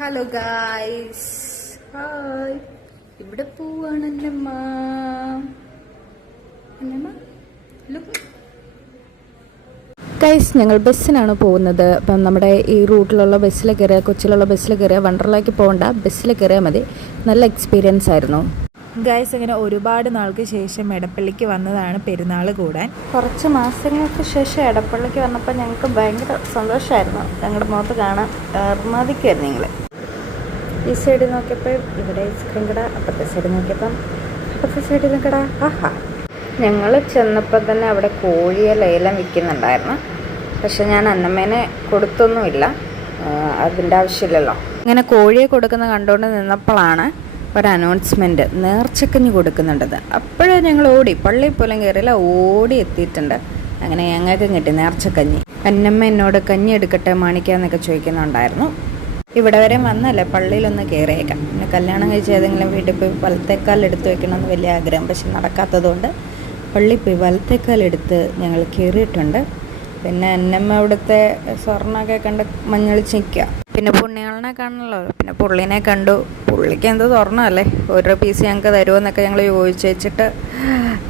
Hello guys hi ഇവിടെ പോവാണ് എന്നമ്മ look guys ഞങ്ങൾ ബസ്സിനാണ് പോകുന്നത്. അപ്പം നമ്മുടെ ഈ റൂട്ടിലുള്ള ബസ്സിൽ കയറിയ കൊച്ചിയിലുള്ള ബസ്സിൽ കയറിയ വണ്ടർലേക്ക് പോകണ്ട. ബസ്സിൽ കയറിയാൽ മതി. നല്ല എക്സ്പീരിയൻസ് ആയിരുന്നു. ഗൈസ് അങ്ങനെ ഒരുപാട് നാൾക്ക് ശേഷം എടപ്പള്ളിക്ക് വന്നതാണ് പെരുന്നാൾ കൂടാൻ. കുറച്ച് മാസങ്ങൾക്ക് ശേഷം എടപ്പള്ളിക്ക് വന്നപ്പോൾ ഞങ്ങൾക്ക് ഭയങ്കര സന്തോഷമായിരുന്നു. ഞങ്ങളുടെ മുഖത്ത് കാണാൻ നിർമ്മാതിക്കായിരുന്നു നിങ്ങൾ ഈ സൈഡിൽ നോക്കിയപ്പോൾ ഇവിടെ ഐസ്ക്രീം കട അപ്പുറത്തെ സൈഡ് നോക്കിയപ്പം അപ്പുറത്തെ സൈഡിൽ കട. ആഹാ. ഞങ്ങൾ ചെന്നപ്പോൾ തന്നെ അവിടെ കോഴിയെ ലേലം വിൽക്കുന്നുണ്ടായിരുന്നു. പക്ഷെ ഞാൻ അന്നമ്മേനെ കൊടുത്തൊന്നുമില്ല. അതിന്റെ ആവശ്യമില്ലല്ലോ. ഇങ്ങനെ കോഴിയെ കൊടുക്കുന്ന കണ്ടുകൊണ്ട് നിന്നപ്പോഴാണ് ഒരു അനൗൺസ്മെന്റ് നേർച്ചക്കഞ്ഞ് കൊടുക്കുന്നുണ്ടത് അപ്പോഴേ ഞങ്ങൾ ഓടി പള്ളിയിൽ പോലും കയറിയില്ല ഓടി എത്തിയിട്ടുണ്ട്. അങ്ങനെ ഞങ്ങൾക്കും കിട്ടി നേർച്ചക്കഞ്ഞി. അന്നമ്മ എന്നോട് കഞ്ഞി എടുക്കട്ടെ മാണിക്കാന്നൊക്കെ ചോദിക്കുന്നുണ്ടായിരുന്നു. ഇവിടെ വരെ വന്നല്ലേ പള്ളിയിലൊന്ന് കയറിയേക്കാം പിന്നെ കല്യാണം കഴിച്ച് ഏതെങ്കിലും വീട്ടിൽ പോയി വലത്തേക്കാൽ എടുത്ത് വെക്കണമെന്ന് വലിയ ആഗ്രഹം. പക്ഷെ നടക്കാത്തതുകൊണ്ട് പള്ളിയിൽ പോയി വലത്തേക്കാൽ എടുത്ത് ഞങ്ങൾ കയറിയിട്ടുണ്ട് പിന്നെ എന്നമ്മ അവിടുത്തെ സ്വർണമൊക്കെ കണ്ട് മഞ്ഞളിച്ച് നിൽക്കുക. പിന്നെ പുണ്യാളിനെ കാണണല്ലോ. പിന്നെ പുള്ളിനെ കണ്ടു. പുള്ളിക്ക് എന്ത് സ്വർണമല്ലേ? ഓരോ പീസ് ഞങ്ങൾക്ക് തരുമെന്നൊക്കെ ഞങ്ങൾ ചോദിച്ചു വെച്ചിട്ട്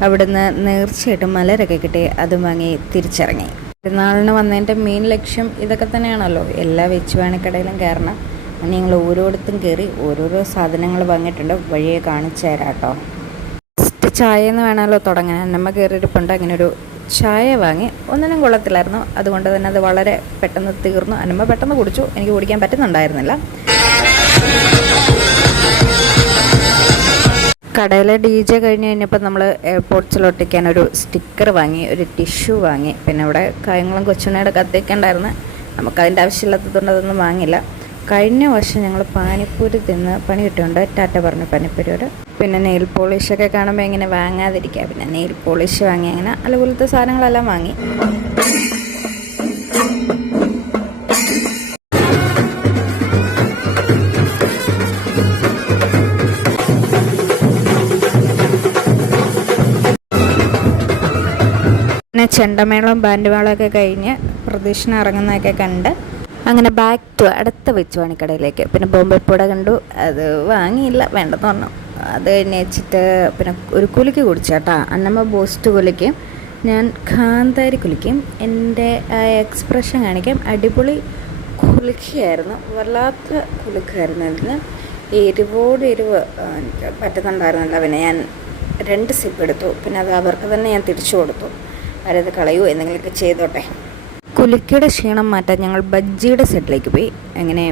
അവിടുന്ന് നേർച്ചയായിട്ട് മലരൊക്കെ കിട്ടി. അത് വാങ്ങി തിരിച്ചിറങ്ങി. പെരുന്നാളിന് വന്നതിന്റെ മെയിൻ ലക്ഷ്യം ഇതൊക്കെ തന്നെയാണല്ലോ. എല്ലാ വെച്ചുവാണിക്കടയിലും കയറണം ഞങ്ങൾ ഓരോരുത്തും കയറി ഓരോരോ സാധനങ്ങൾ വാങ്ങിയിട്ടുണ്ട്. വഴിയെ കാണിച്ചു തരാം കേട്ടോ ഫസ്റ്റ് ചായ എന്ന് വേണമല്ലോ തുടങ്ങാൻ. അന്നമ്മ കയറിയിരിപ്പുണ്ട് അങ്ങനെ ഒരു ചായ വാങ്ങി. ഒന്നിനും കൊള്ളത്തില്ലായിരുന്നു. അതുകൊണ്ട് തന്നെ അത് വളരെ പെട്ടെന്ന് തീർന്നു. അന്നമ്മ പെട്ടെന്ന് കുടിച്ചു. എനിക്ക് കുടിക്കാൻ പറ്റുന്നുണ്ടായിരുന്നില്ല. കടയിലെ ഡി ജെ കഴിഞ്ഞ് കഴിഞ്ഞപ്പോൾ നമ്മൾ എയർപോർട്ട്സിൽ ഒട്ടിക്കാൻ ഒരു സ്റ്റിക്കർ വാങ്ങി ഒരു ടിഷ്യൂ വാങ്ങി. പിന്നെ ഇവിടെ കായംകുളം കൊച്ചുണ്ണയുടെ കത്തിക്കണ്ടായിരുന്നു നമുക്കതിന്റെ ആവശ്യമില്ലാത്തതുകൊണ്ട് അതൊന്നും വാങ്ങില്ല കഴിഞ്ഞ വർഷം ഞങ്ങൾ പാനിപ്പൂരി തിന്ന് പണി കിട്ടിയുണ്ട് ടാറ്റ പറഞ്ഞു പനിപ്പൂരിയോട്. പിന്നെ നെയിൽ പോളിഷൊക്കെ കാണുമ്പോൾ ഇങ്ങനെ വാങ്ങാതിരിക്കുക. പിന്നെ നെയിൽ പോളിഷ് വാങ്ങി അങ്ങനെ അതുപോലത്തെ സാധനങ്ങളെല്ലാം വാങ്ങി. പിന്നെ ചെണ്ടമേളം ബാൻഡ് മേളമൊക്കെ കഴിഞ്ഞ് പ്രദക്ഷിണ ഇറങ്ങുന്നതൊക്കെ കണ്ട് അങ്ങനെ ബാക്ക് ടു അടുത്ത വെച്ച് പണിക്കടയിലേക്ക് പിന്നെ ബോംബെ പൂട കണ്ടു. അത് വാങ്ങിയില്ല വേണ്ടെന്ന് പറഞ്ഞു. അത് കഴിഞ്ഞ് വെച്ചിട്ട് പിന്നെ ഒരു കുലുക്ക് കുടിച്ചേട്ടാ അന്നമ്മ ബോസ്റ്റ് കുലിക്കും. ഞാൻ കാന്താരി കുലിക്കും. എന്റെ എക്സ്പ്രഷൻ കാണിക്കാം. അടിപൊളി കുലുക്കിയായിരുന്നു. വല്ലാത്ത കുലുക്കായിരുന്നു അതിന്. എരിവോട് എരിവ് എനിക്ക് പറ്റുന്നുണ്ടായിരുന്നില്ല. പിന്നെ ഞാൻ രണ്ട് സിപ്പ് എടുത്തു. പിന്നെ അത് അവർക്ക് തന്നെ ഞാൻ തിരിച്ചു കൊടുത്തു. അവരത് കളയോ എന്തെങ്കിലുമൊക്കെ ചെയ്തോട്ടെ? കുലുക്കിയുടെ ക്ഷീണം മാറ്റാൻ ഞങ്ങൾ ബജ്ജിയുടെ സെറ്റിലേക്ക് പോയി. അങ്ങനെ